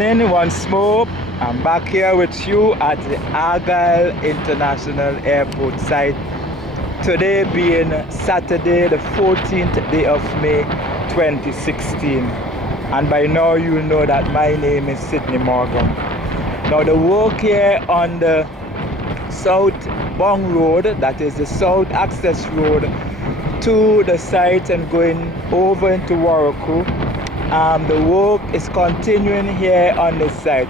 morning once more. I'm back here with you at the Argyle International Airport Site. Today being Saturday, the 14th day of May 2016. And by now you'll know that my name is Sidney Morgan. Now the work here on the South Bong Road, that is the South Access Road to the site and going over into Warraku, the work is continuing here on this site.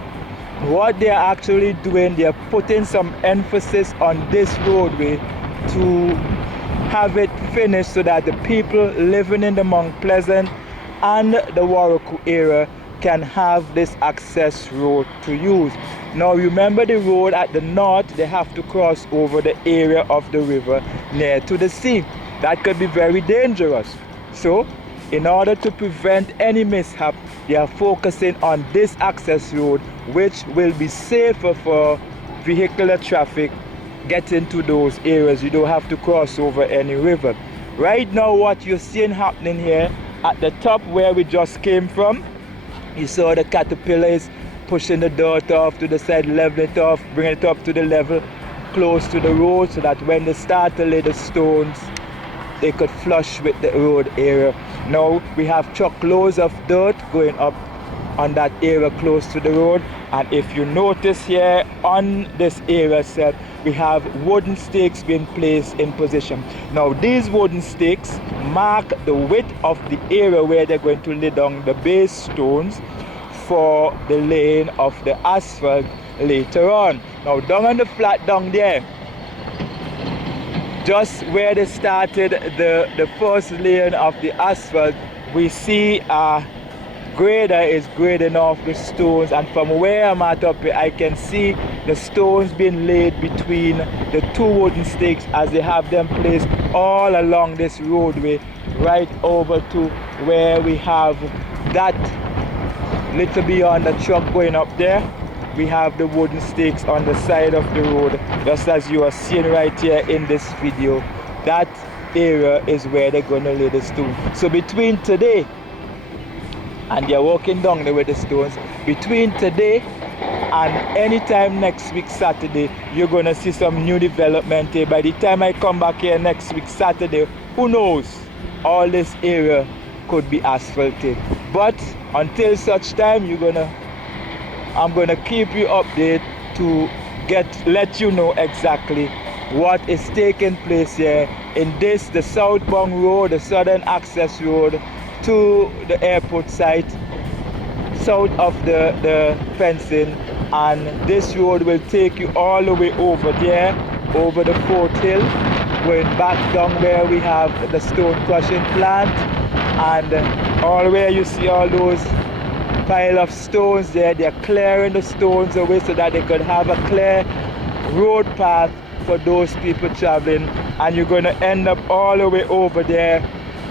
What they're actually doing, they're putting some emphasis on this roadway to have it finished so that the people living in the Mount Pleasant and the Warraku area can have this access road to use. Now remember, the road at the north, they have to cross over the area of the river near to the sea. That could be very dangerous. So in order to prevent any mishap, they are focusing on this access road, which will be safer for vehicular traffic getting to those areas. You don't have to cross over any river. Right now what you're seeing happening here at the top where we just came from, you saw the caterpillars pushing the dirt off to the side, level it off, bring it up to the level close to the road so that when they start to lay the stones, they could flush with the road area. Now we have truckloads of dirt going up on that area close to the road, and if you notice here on this area set, we have wooden stakes being placed in position. Now these wooden stakes mark the width of the area where they're going to lay down the base stones for the laying of the asphalt later on. Now down on the flat down there, just where they started the first laying of the asphalt, we see a grader is grading off the stones, and from where I'm at up here, I can see the stones being laid between the two wooden stakes as they have them placed all along this roadway right over to where we have that little beyond the truck going up there. We have the wooden stakes on the side of the road, just as you are seeing right here in this video. That area is where they're going to lay the stone. So between today, and they're walking down there with the stones, between today and anytime next week Saturday, you're going to see some new development here. By the time I come back here next week Saturday, who knows, all this area could be asphalted. But until such time, I'm gonna keep you updated to let you know exactly what is taking place here in this, the southbound road, the southern access road to the airport site, south of the fencing. And this road will take you all the way over there, over the Fort Hill, going back down where we have the stone crushing plant, and all where you see all those pile of stones there. They're clearing the stones away so that they could have a clear road path for those people traveling. And you're going to end up all the way over there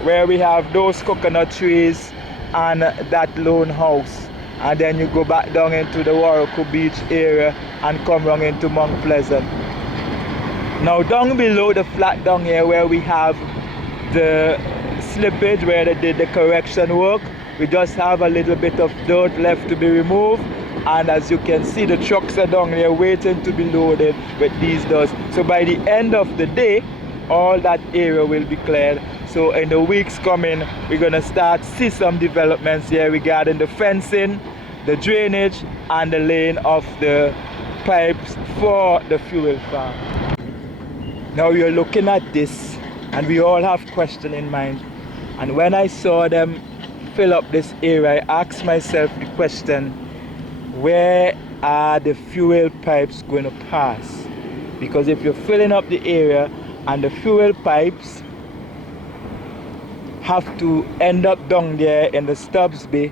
where we have those coconut trees and that lone house, and then you go back down into the Warraku Beach area and come down into Mount Pleasant. Now down below the flat down here where we have the slippage where they did the correction work, we just have a little bit of dirt left to be removed, and as you can see, the trucks are down there waiting to be loaded with these dust. So by the end of the day, all that area will be cleared. So in the weeks coming, we're going to start see some developments here regarding the fencing, the drainage, and the laying of the pipes for the fuel farm. Now you're looking at this, and we all have questions in mind. And when I saw them fill up this area, I asked myself the question, where are the fuel pipes going to pass? Because if you're filling up the area and the fuel pipes have to end up down there in the Stubbs Bay,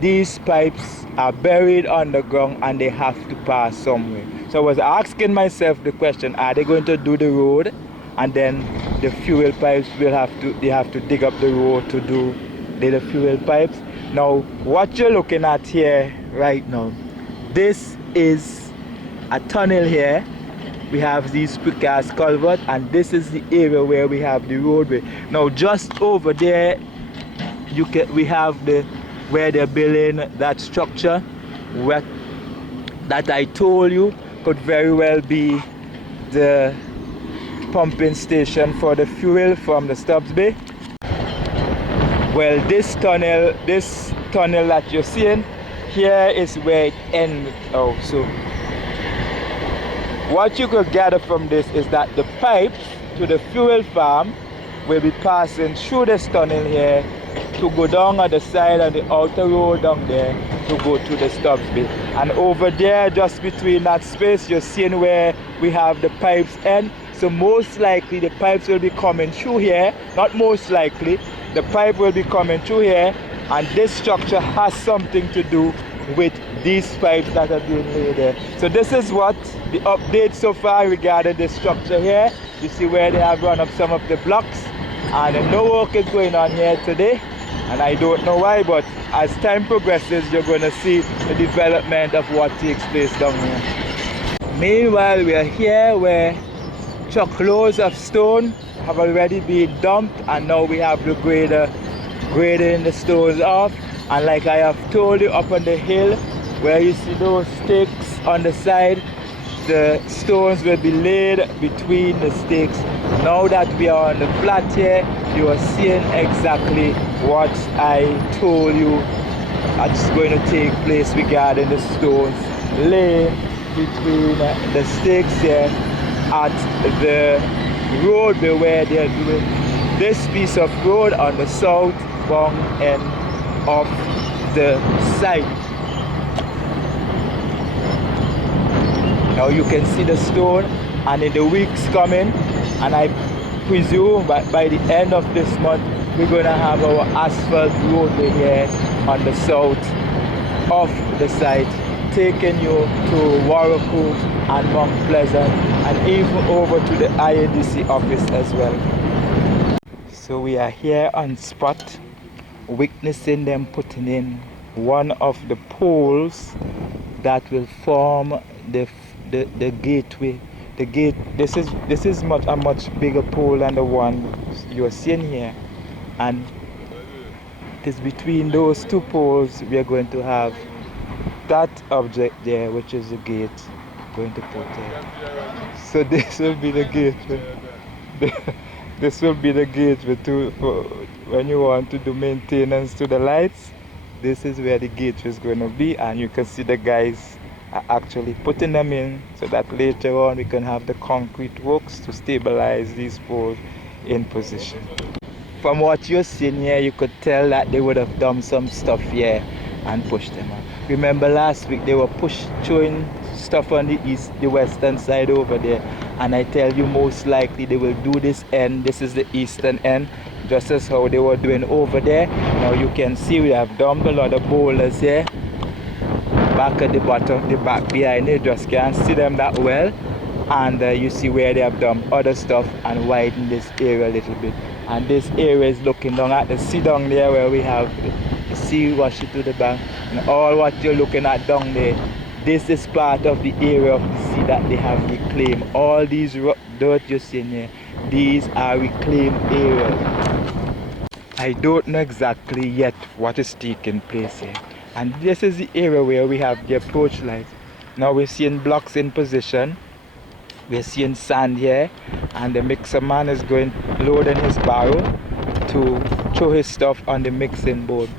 these pipes are buried underground and they have to pass somewhere. So I was asking myself the question, are they going to do the road, and then the fuel pipes will have to dig up the road to do the fuel pipes? Now what you're looking at here right now, this is a tunnel here. We have these precast culvert, and this is the area where we have the roadway. Now just over there we have where they're building that structure. what that I told you could very well be the pumping station for the fuel from the Stubbs Bay. Well, this tunnel that you're seeing here is where it ends. Oh, so what you could gather from this is that the pipes to the fuel farm will be passing through this tunnel here to go down on the side of the outer road down there to go to the Stubbs Bay. And over there, just between that space, you're seeing where we have the pipes end. So most likely the pipes will be coming through here. Not most likely, the pipe will be coming through here, and this structure has something to do with these pipes that are being laid there. So this is what the update so far regarding this structure here. You see where they have run up some of the blocks, and no work is going on here today, and I don't know why, but as time progresses you're going to see the development of what takes place down here. Meanwhile, we are here where truckloads of stone have already been dumped, and now we have the grader grading the stones off. And like I have told you, up on the hill where you see those stakes on the side, the stones will be laid between the stakes. Now that we are on the flat here, you are seeing exactly what I told you that's going to take place regarding the stones laid between the stakes here at the road where they are doing this piece of road on the southbound end of the site. Now you can see the stone, and in the weeks coming, and I presume by the end of this month, we're going to have our asphalt roadway here on the south of the site, taking you to Warraco and Mount Pleasant, and even over to the INDC office as well. So we are here on spot, witnessing them putting in one of the poles that will form the gateway. The gate. This is a much bigger pole than the one you are seeing here, and it is between those two poles we are going to have that object there, which is the gate going to put there. So this will be the gateway. This will be the gateway for when you want to do maintenance to the lights. This is where the gateway is going to be, and you can see the guys are actually putting them in so that later on we can have the concrete works to stabilize these poles in position. From what you're seeing here, you could tell that they would have done some stuff here and pushed them out. Remember last week they were throwing stuff on the western side over there, and I tell you most likely they will do this end. This is the eastern end, just as how they were doing over there. Now you can see we have dumped a lot of boulders here back at the bottom, the back behind. You just can't see them that well, and you see where they have dumped other stuff and widened this area a little bit. And this area is looking down at the sea down there where we have the sea washing to the bank, and all what you're looking at down there, this is part of the area of the sea that they have reclaimed. All these dirt you're seeing here, these are reclaimed areas. I don't know exactly yet what is taking place here, and this is the area where we have the approach lights. Now we're seeing blocks in position, we're seeing sand here, and the mixer man is loading his barrel to throw his stuff on the mixing board.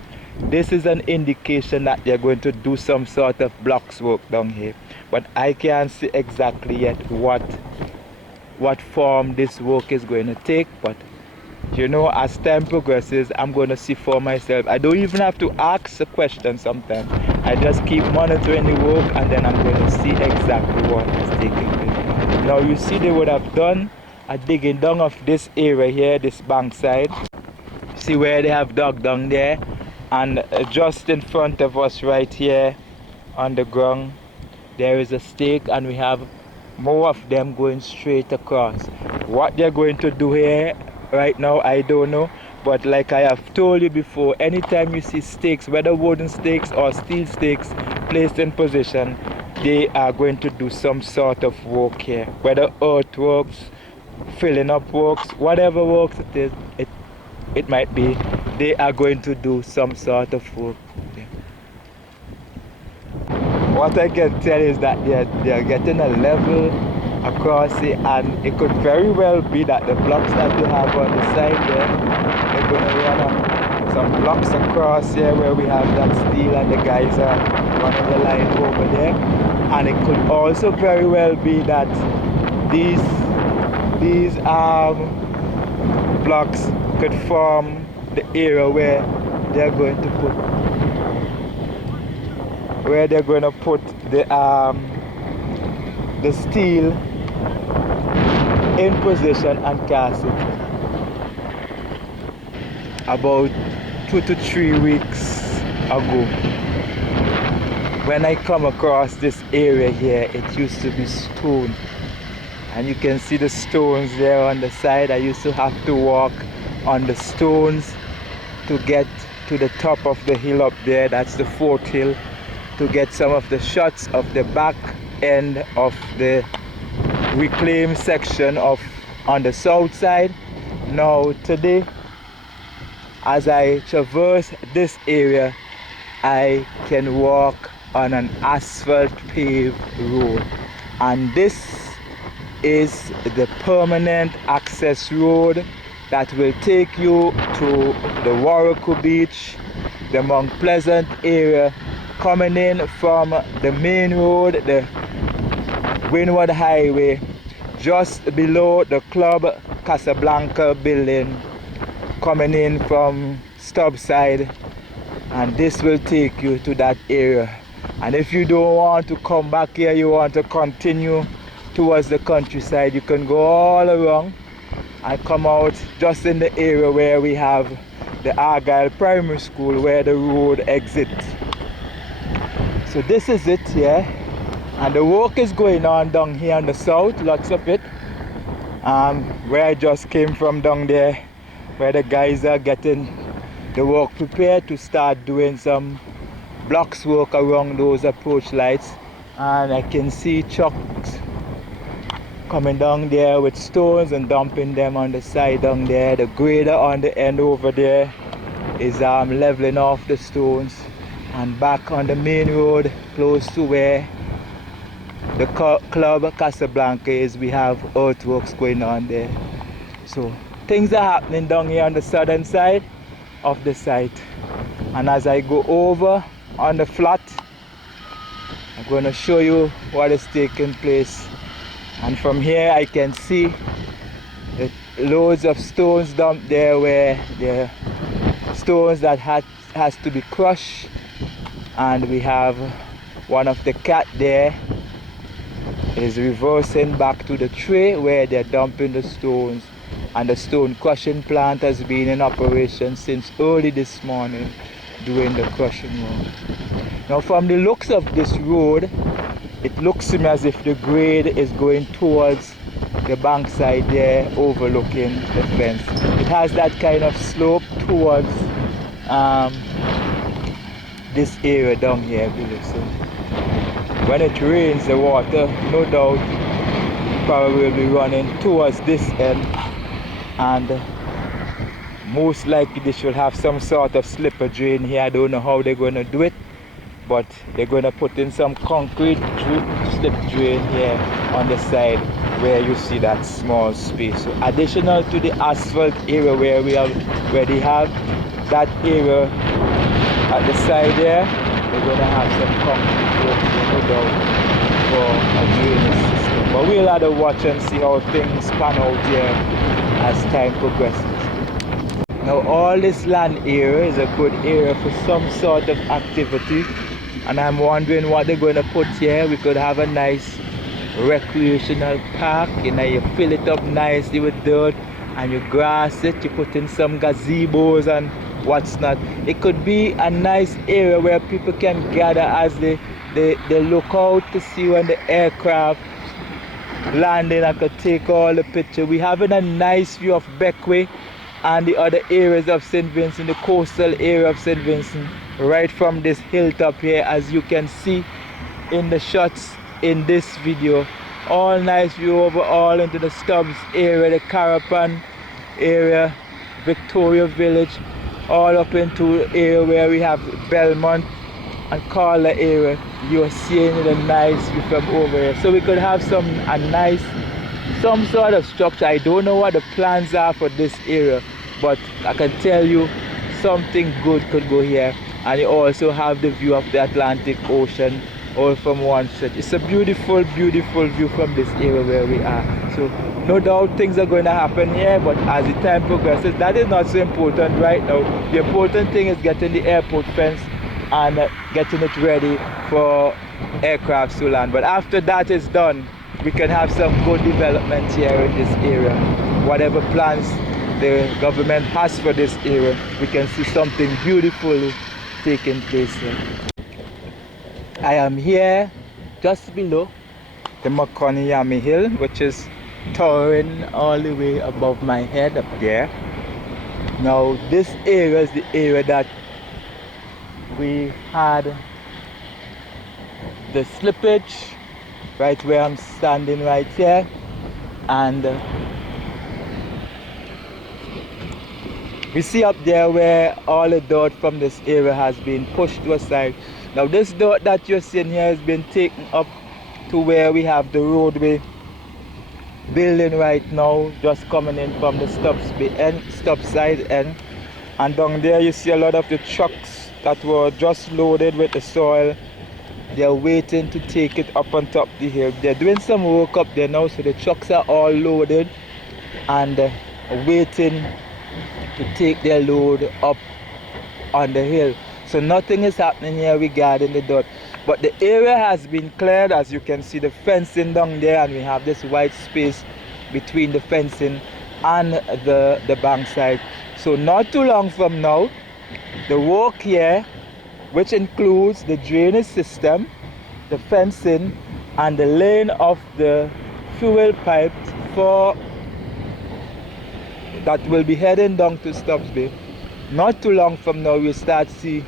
This is an indication that they're going to do some sort of blocks work down here, but I can't see exactly yet what form this work is going to take. But you know, as time progresses, I'm going to see for myself. I don't even have to ask a question sometimes. I just keep monitoring the work, and then I'm going to see exactly what is taking place. Now you see they would have done a digging down of this area here, this bank side. See where they have dug down there, and just in front of us right here on the ground there is a stake, and we have more of them going straight across. What they're going to do here right now, I don't know, but like I have told you before, anytime you see stakes, whether wooden stakes or steel stakes placed in position, they are going to do some sort of work here, whether earthworks, filling up works, whatever works it might be, they are going to do some sort of work. what I can tell is that they're getting a level across it, and it could very well be that the blocks that you have on the side there, they're going to run some blocks across here where we have that steel, and the guys are running the line over there. And it could also very well be that these blocks could form the area where they're going to put the steel in position and cast it. About 2 to 3 weeks ago, when I come across this area here, it used to be stone, and you can see the stones there on the side. I used to have to walk on the stones to get to the top of the hill up there. That's the fourth hill, to get some of the shots of the back end of the reclaimed section on the south side. Now today, as I traverse this area, I can walk on an asphalt paved road, and this is the permanent access road that will take you to the Warrico Beach, the Mount Pleasant area, coming in from the main road, the Windward Highway, just below the Club Casablanca building, coming in from Stubbside, and this will take you to that area. And if you don't want to come back here, you want to continue towards the countryside, you can go all around and come out just in the area where we have the Argyle Primary School, where the road exits. So this is it here, and the work is going on down here on the south, lots of it. Where I just came from down there, where the guys are getting the work prepared to start doing some blocks work around those approach lights. And I can see trucks coming down there with stones and dumping them on the side down there. The grader on the end over there is leveling off the stones. And back on the main road, close to where the Club Casablanca is, we have earthworks going on there. So things are happening down here on the southern side of the site. And as I go over on the flat, I'm going to show you what is taking place. And from here I can see the loads of stones dumped there, where the stones that has to be crushed. And we have one of the cat there is reversing back to the tray where they're dumping the stones, and the stone crushing plant has been in operation since early this morning doing the crushing work. Now from the looks of this road, it looks to me as if the grade is going towards the bankside there overlooking the fence. It has that kind of slope towards this area down here below. So when it rains, the water no doubt probably will be running towards this end, and most likely they should have some sort of slipper drain here. I don't know how they're going to do it, but they're going to put in some concrete slip drain here on the side where you see that small space. So additional to the asphalt area where they have that area at the side there, they're going to have some concrete work, no doubt, for a drainage system. But we'll have to watch and see how things pan out here as time progresses. Now all this land area is a good area for some sort of activity, and I'm wondering what they're going to put here. We could have a nice recreational park, you know, you fill it up nicely with dirt and you grass it, you put in some gazebos and what's not. It could be a nice area where people can gather as they look out to see when the aircraft landing. I could take all the picture. We having a nice view of Beckway and the other areas of St. Vincent, the coastal area of St. Vincent, right from this hilltop here, as you can see in the shots in this video. All nice view over all into the Stubbs area, the Carapan area, Victoria Village, all up into the area where we have Belmont and Carla area, you're seeing the nice view from over here. So we could have some sort of structure. I don't know what the plans are for this area, but I can tell you something good could go here. And you also have the view of the Atlantic Ocean all from one stretch. It's a beautiful, beautiful view from this area where we are. So no doubt things are going to happen here, but as the time progresses, that is not so important right now. The important thing is getting the airport fence and getting it ready for aircraft to land. But after that is done, we can have some good development here in this area. Whatever plans the government has for this area, we can see something beautiful taking place here. I am here just below the Makonyami Hill, which is towering all the way above my head up there. Now this area is the area that we had the slippage right where I'm standing right here, and we see up there where all the dirt from this area has been pushed to a side. Now this dirt that you're seeing here has been taken up to where we have the roadway building right now, just coming in from the stop side end. And down there you see a lot of the trucks that were just loaded with the soil. They're waiting to take it up on top of the hill. They're doing some work up there now, so the trucks are all loaded and waiting to take their load up on the hill. So nothing is happening here regarding the dirt, but the area has been cleared. As you can see, the fencing down there, and we have this white space between the fencing and the bank side. So not too long from now, the work here, which includes the drainage system, the fencing, and the laying of the fuel pipes for that will be heading down to Stubbs Bay. Not too long from now, we'll start to see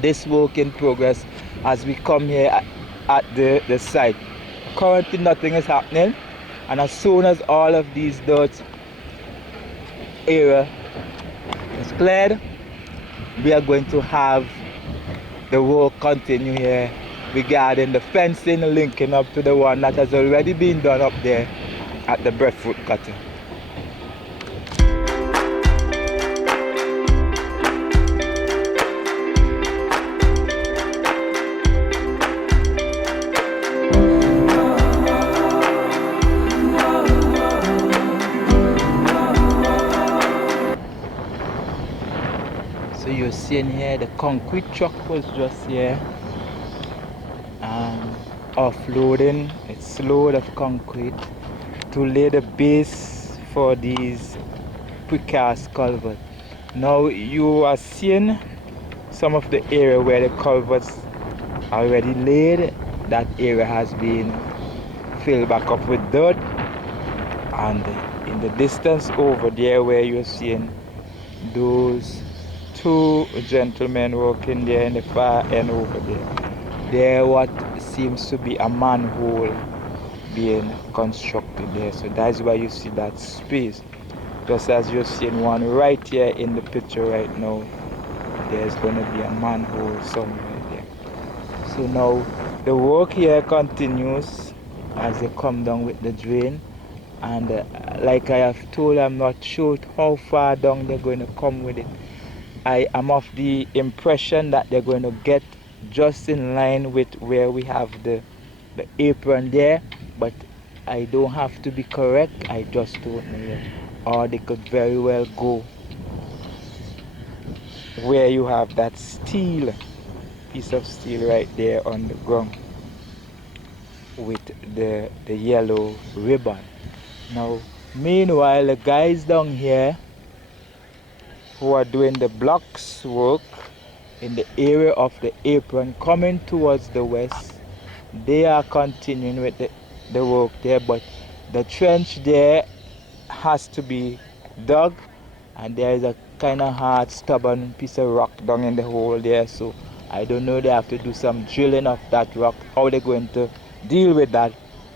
this work in progress as we come here at the site. Currently nothing is happening, and as soon as all of these dirt area is cleared, we are going to have the work continue here regarding the fencing linking up to the one that has already been done up there at the breadfruit cutter. So you're seeing here the concrete truck was just here offloading its load of concrete to lay the base for these precast culverts. Now you are seeing some of the area where the culverts are already laid. That area has been filled back up with dirt, and in the distance over there where you're seeing those two gentlemen working there in the far end over there, what seems to be a manhole being constructed there. So that's why you see that space, just as you're seeing one right here in the picture right now. There's going to be a manhole somewhere there. So now the work here continues as they come down with the drain, and like I have told, I'm not sure how far down they're going to come with it. I am of the impression that they're going to get just in line with where we have the apron there, but I don't have to be correct, I just don't know yet. Or they could very well go where you have that piece of steel right there on the ground with the yellow ribbon. Now meanwhile, the guys down here who are doing the blocks work in the area of the apron coming towards the west, they are continuing with the work there, but the trench there has to be dug, and there is a kind of hard stubborn piece of rock down in the hole there. So I don't know, they have to do some drilling of that rock, how they're going to deal with that,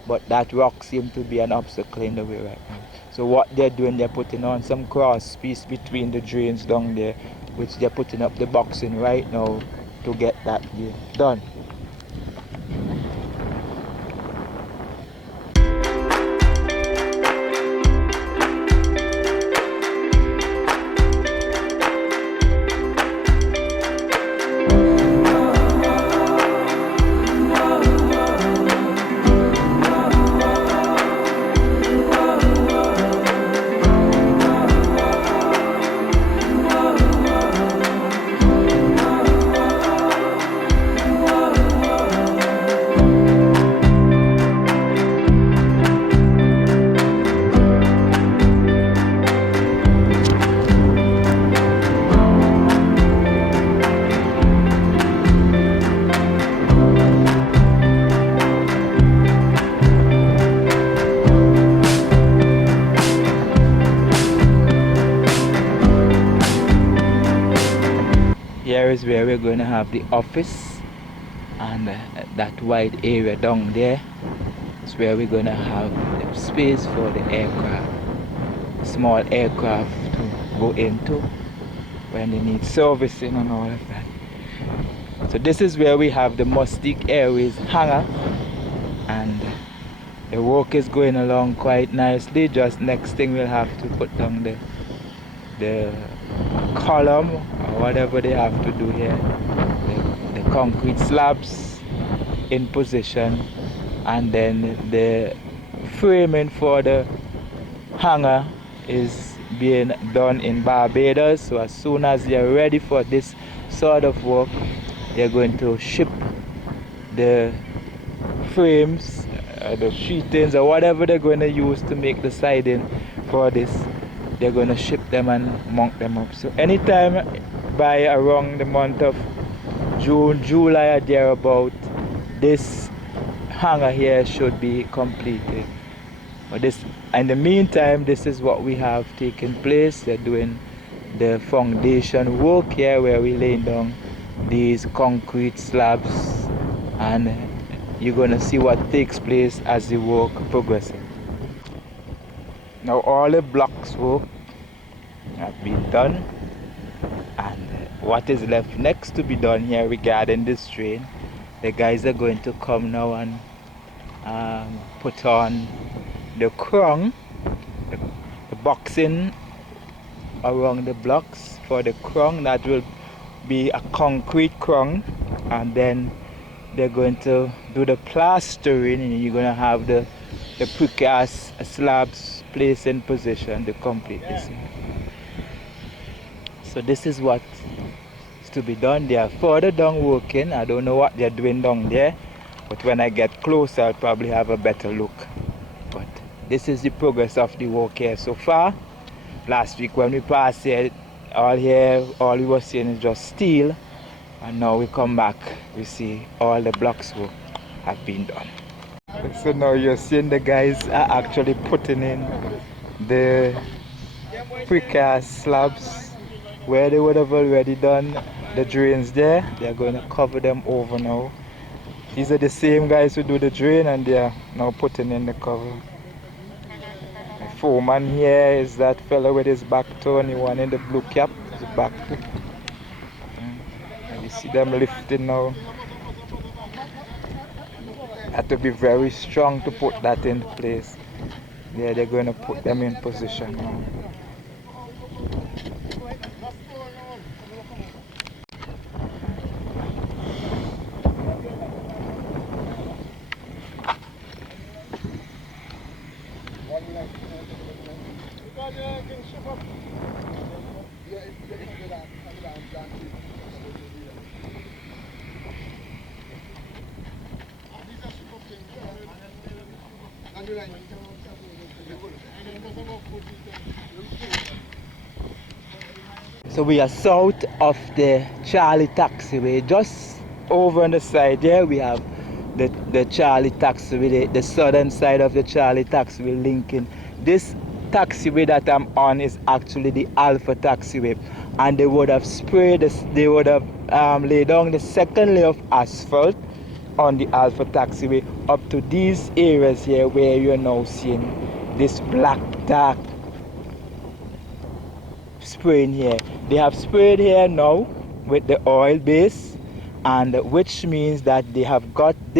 but that rock seems to be an obstacle in the way right now. So what they're doing, they're putting on some cross piece between the drains down there, which they're putting up the boxing right now to get that done. Here is where we're going to have the office, and that wide area down there is where we're going to have the space for the aircraft, small aircraft to go into when they need servicing and all of that. So this is where we have the Mustique Airways hangar, and the work is going along quite nicely. Just next thing we'll have to put down the column or whatever they have to do here, the concrete slabs in position, and then the framing for the hangar is being done in Barbados. So as soon as they're ready for this sort of work, they're going to ship the frames, the sheetings or whatever they're going to use to make the siding for this. They're going to ship them and mount them up. So anytime by around the month of June, July or thereabout, this hangar here should be completed. But this, in the meantime, this is what we have taken place. They're doing the foundation work here, where we lay down these concrete slabs, and you're going to see what takes place as the work progresses. Now all the blocks work have been done, and what is left next to be done here regarding this drain, the guys are going to come now and put on the crown, the boxing around the blocks for the crown. That will be a concrete crown, and then they're going to do the plastering, and you're going to have the precast slabs placed in position to complete this. So this is what is to be done. They are further down working. I don't know what they're doing down there, but when I get closer I'll probably have a better look. But this is the progress of the work here so far. Last week when we passed here, all we were seeing is just steel, and now we come back, we see all the blocks work have been done. So now you're seeing the guys are actually putting in the precast slabs where they would have already done the drains there. They're going to cover them over now. These are the same guys who do the drain, and they're now putting in the cover. The foreman here is that fellow with his back turned, the one in the blue cap, his back too. And you see them lifting now. Had to be very strong to put that in place. Yeah, they're going to put them in position now. So we are south of the Charlie Taxiway. Just over on the side there we have the Charlie Taxiway, the southern side of the Charlie Taxiway linking. This taxiway that I'm on is actually the Alpha Taxiway, and they would have sprayed this, they would have laid down the second layer of asphalt on the Alpha Taxiway up to these areas here where you're now seeing this black dark spraying here. They have sprayed here now with the oil base, and which means that they have gotten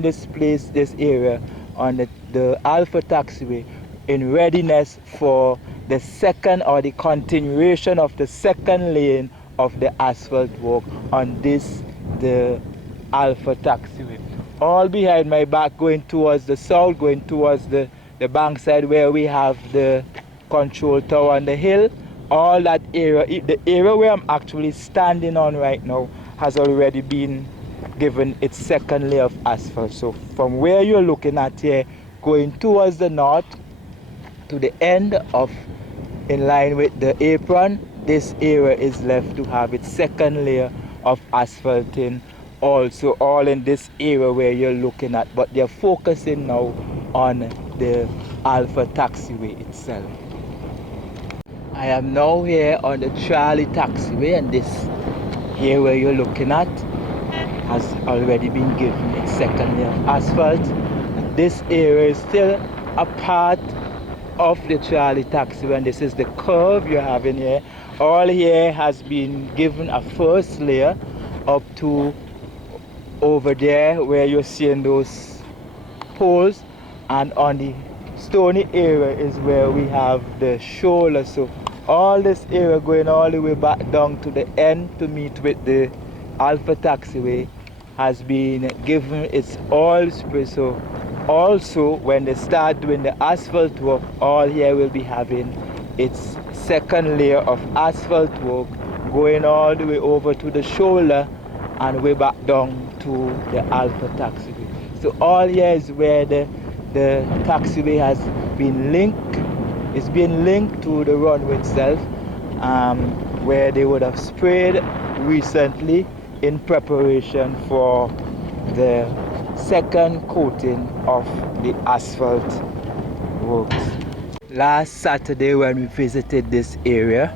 this area on the Alpha Taxiway in readiness for the second, or the continuation of the second lane of the asphalt work on the Alpha Taxiway. All behind my back, going towards the south, going towards the bank side where we have the control tower on the hill, all that area, the area where I'm actually standing on right now, has already been given its second layer of asphalt. So from where you're looking at here, going towards the north to the end of, in line with the apron, this area is left to have its second layer of asphalting, also all in this area where you're looking at, but they're focusing now on the Alpha Taxiway itself. I am now here on the Charlie Taxiway, and this here where you're looking at has already been given its second layer of asphalt. And this area is still a part of the Charlie Taxiway, and this is the curve you're having here. All here has been given a first layer up to over there where you're seeing those poles, and on the stony area is where we have the shoulder. So all this area going all the way back down to the end to meet with the Alpha Taxiway has been given its oil spray. So also when they start doing the asphalt work, all here will be having its second layer of asphalt work going all the way over to the shoulder and way back down to the Alpha Taxiway. So all here is where the taxiway has been linked. It's been linked to the runway itself, where they would have sprayed recently in preparation for the second coating of the asphalt works. Last Saturday when we visited this area,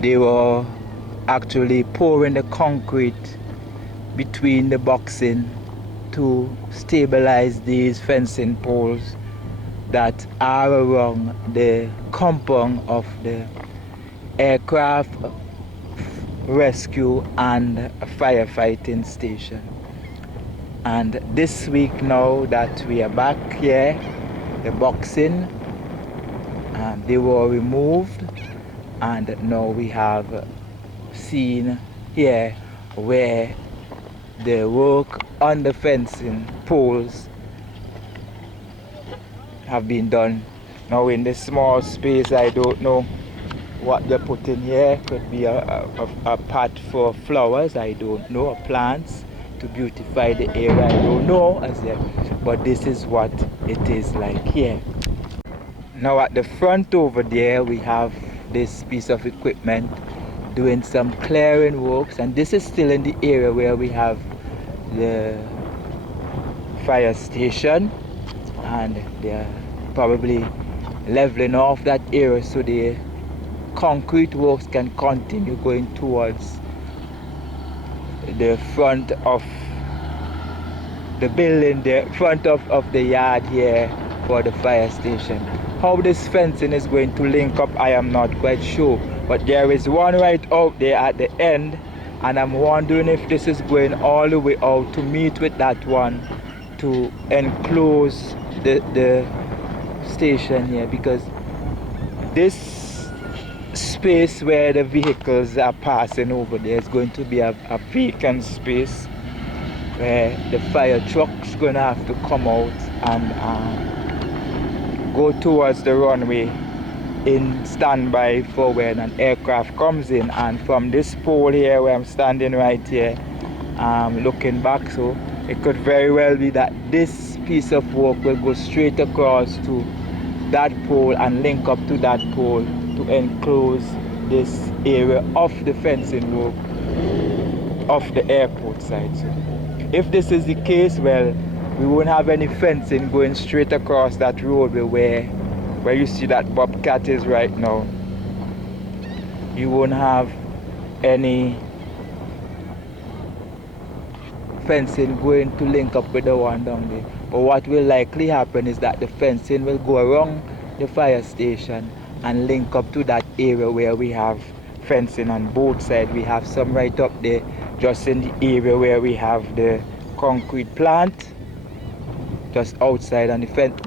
they were actually pouring the concrete between the boxing to stabilize these fencing poles that are around the compound of the aircraft rescue and firefighting station. And this week, now that we are back here, the boxing, they were removed, and now we have seen here where the work on the fencing poles have been done. Now in this small space, I don't know what they're putting here. Could be a pot for flowers, I don't know, or plants to beautify the area, I don't know as yet, but this is what it is like here. Now at the front over there, we have this piece of equipment doing some clearing works, and this is still in the area where we have the fire station, and they're probably leveling off that area so the concrete works can continue going towards the front of the building, the front of the yard here for the fire station. How this fencing is going to link up, I am not quite sure, but there is one right out there at the end, and I'm wondering if this is going all the way out to meet with that one to enclose the station here, because this space where the vehicles are passing over there is going to be a vacant space where the fire truck's going to have to come out and go towards the runway in standby for when an aircraft comes in. And from this pole here where I'm standing right here, looking back, so it could very well be that this piece of work will go straight across to that pole and link up to that pole to enclose this area of the fencing work of the airport side. So if this is the case, well, we won't have any fencing going straight across that roadway where you see that bobcat is right now. You won't have any fencing going to link up with the one down there. But what will likely happen is that the fencing will go around the fire station and link up to that area where we have fencing on both sides. We have some right up there, just in the area where we have the concrete plant, just outside on the fence,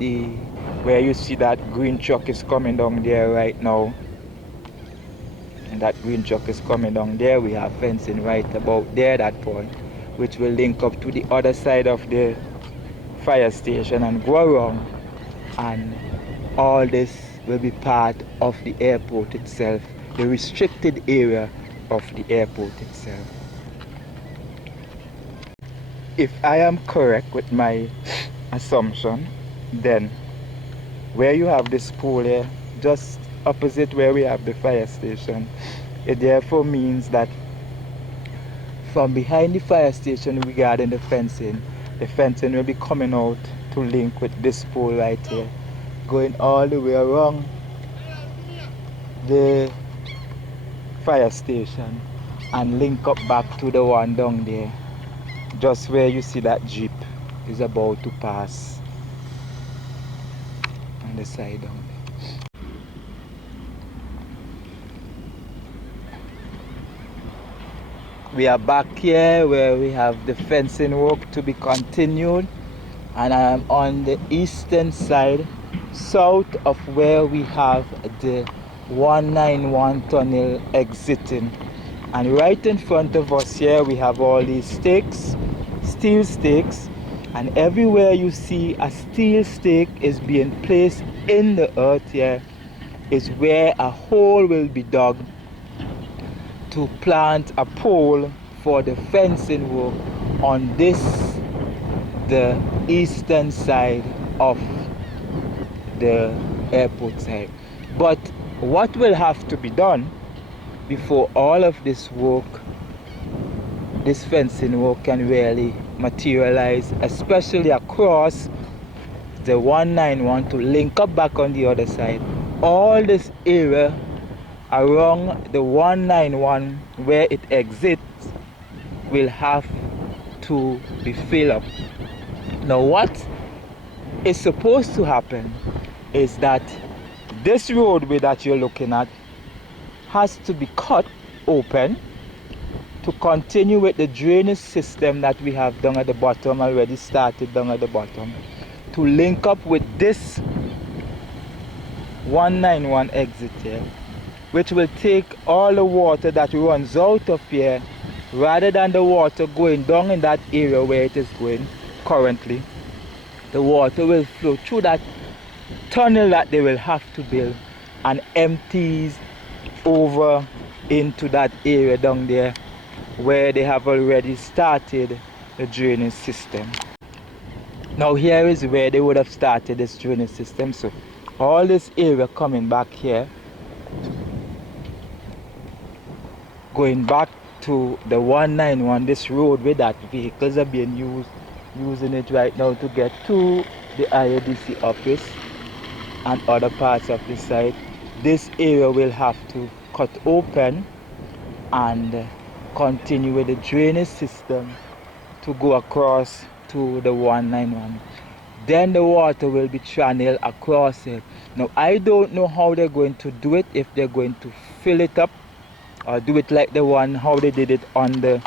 where you see that green truck is coming down there right now. And that green truck is coming down there. We have fencing right about there, that point, which will link up to the other side of the fire station and go around, and all this will be part of the airport itself, the restricted area of the airport itself. If I am correct with my assumption, then where you have this pool here, just opposite where we have the fire station, it therefore means that from behind the fire station regarding the fencing will be coming out to link with this pole right here, going all the way around the fire station and link up back to the one down there, just where you see that jeep is about to pass on the side down there. We are back here where we have the fencing work to be continued, and I am on the eastern side, south of where we have the 191 tunnel exiting. And right in front of us here we have all these stakes, steel stakes, and everywhere you see a steel stake is being placed in the earth here is where a hole will be dug to plant a pole for the fencing work on the eastern side of the airport side. But what will have to be done before all of this work, this fencing work, can really materialize, especially across the 191 to link up back on the other side, all this area around the 191 where it exits will have to be filled up. Now what is supposed to happen is that this roadway that you're looking at has to be cut open to continue with the drainage system that we have down at the bottom, already started down at the bottom, to link up with this 191 exit here, which will take all the water that runs out of here, rather than the water going down in that area where it is going currently. The water will flow through that tunnel that they will have to build and empties over into that area down there where they have already started the drainage system. Now here is where they would have started this drainage system. So all this area coming back here, going back to the 191, this roadway that vehicles are being using it right now to get to the IADC office and other parts of the site. This area will have to cut open and continue with the drainage system to go across to the 191. Then the water will be channeled across it. Now I don't know how they're going to do it, if they're going to fill it up or do it like the one how they did it on the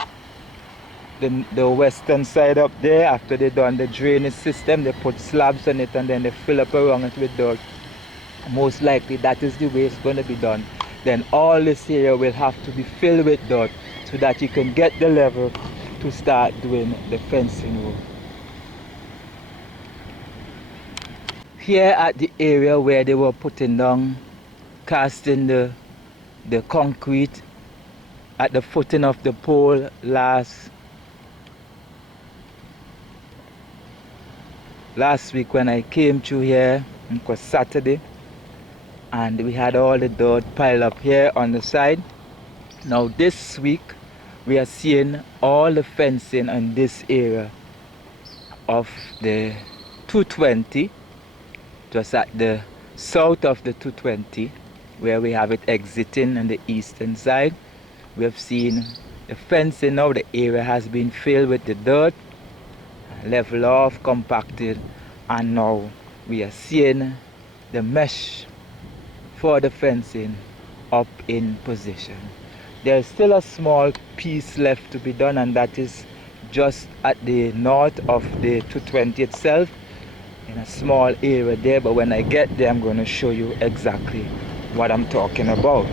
western side up there. After they done the drainage system, they put slabs on it and then they fill up around it with dirt. Most likely that is the way it's going to be done. Then all this area will have to be filled with dirt so that you can get the level to start doing the fencing work. Here at the area where they were putting down, casting the concrete at the footing of the pole last week when I came through here, it was Saturday, and we had all the dirt piled up here on the side. Now this week we are seeing all the fencing on this area of the 220, just at the south of the 220 where we have it exiting on the eastern side. We have seen the fencing. Now the area has been filled with the dirt, level off, compacted, and now we are seeing the mesh for the fencing up in position. There's still a small piece left to be done, and that is just at the north of the 220 itself, in a small area there. But when I get there, I'm going to show you exactly what I'm talking about.